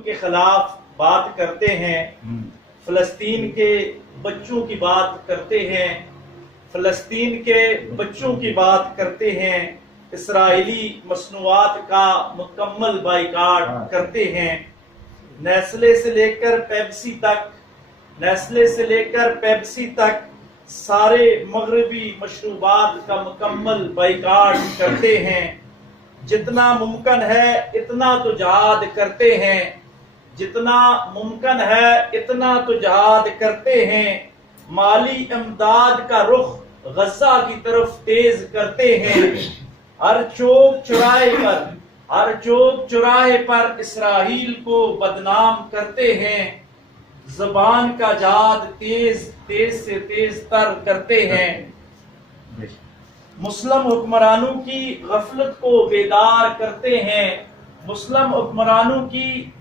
के खिलाफ बात करते हैं, फलस्तीन के बच्चों की बात करते हैं, फलस्तीन के बच्चों की बात करते हैं, इसराइली मसनूआत का मुकम्मल बाइकाट करते हैं। नेस्ले से लेकर पेप्सी तक सारे मगरबी मशरूबात का मुकम्मल बाइकाट करते हैं। जितना मुमकिन है इतना तो जिहाद करते हैं, जितना मुमकिन है इतना तो जिहाद करते हैं। माली इमदाद का रुख गजा की तरफ तेज करते हैं। हर चौक चौराहे पर इसराइल को बदनाम करते हैं। जबान का जाद तेज से तेज तर करते हैं। मुस्लिम हुक्मरानों की गफलत को बेदार करते हैं। मुस्लिम हुक्मरानों की